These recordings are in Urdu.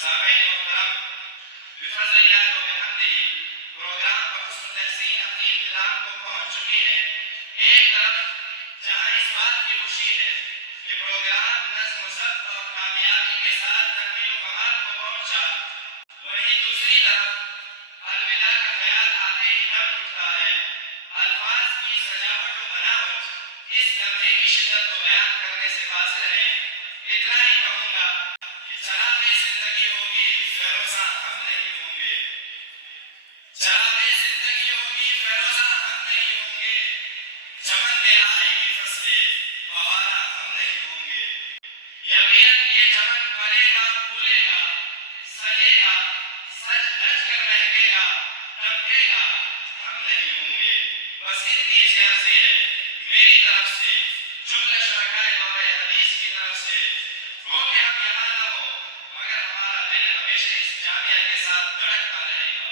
سامعین محترم، بفضل اللہ و بحمدہ پروگرام بحسن تحسین اپنی اختتام کو پہنچ چکی ہے۔ ایک طرف جہاں اس بات کی خوشی ہے کہ پروگرام نظم و ضبط اور کامیابی کے ساتھ تکمیل و کمال کو پہنچا، وہیں دوسری طرف الوداع کا خیال آتے ہی دم اٹھتا ہے۔ الفاظ کی سجاوٹ و بناوٹ اس لمحے کی شدت کو بیان کرنے سے قاصر ہے۔ اتنا ہی کہوں گا کہ چراغ زندگی ہوگی فیروزاں ہم نہیں ہوں گے، چراغ زندگی ہوگی فیروزاں ہم نہیں ہوں گے، چمن میں آئے گی فصلیں بہارا ہم نہیں ہوں گے۔ یقیناً یہ چمن پھلے گا پھولے گا سجے گا، سج دج کر مہکے گا دمکے گا، ہم نہیں ہوں گے۔ بس اتنی سی عرضی ہے میری طرف سے، جملہ شرکائے دورہ حدیث کی طرف سے، گو کہ ہم یہاں نہ ہوں مگر ہمارا دل ہمیشہ اس جامعہ کے ساتھ دھڑکتا رہے گا۔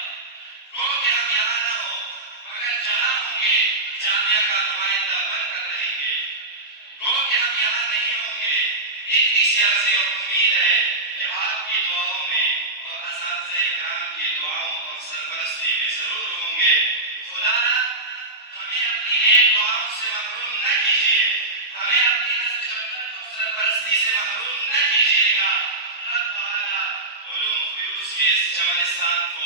گو کہ ہم یہاں نہ ہوں مگر جہاں ہوں گے جامعہ کا نمائندہ بن کر رہیں گے۔ گو کہ ہم یہاں نہیں ہوں گے، اتنی سی عرضی اور امید ہے کہ آپ کی دعاؤں میں اور اساتذہ کرام کی دعاؤں اور سرپرستی میں ضرور ہوں گے۔ خدا نہ ہمیں اپنی نیک دعاؤں سے محروم نہ کیجیے، ہمیں اپنی نظر شفقت اور سرپرستی سے محروم نہ کیجیے گا۔ رب تعالیٰ علوم و فیوز کے اس چمنستان کو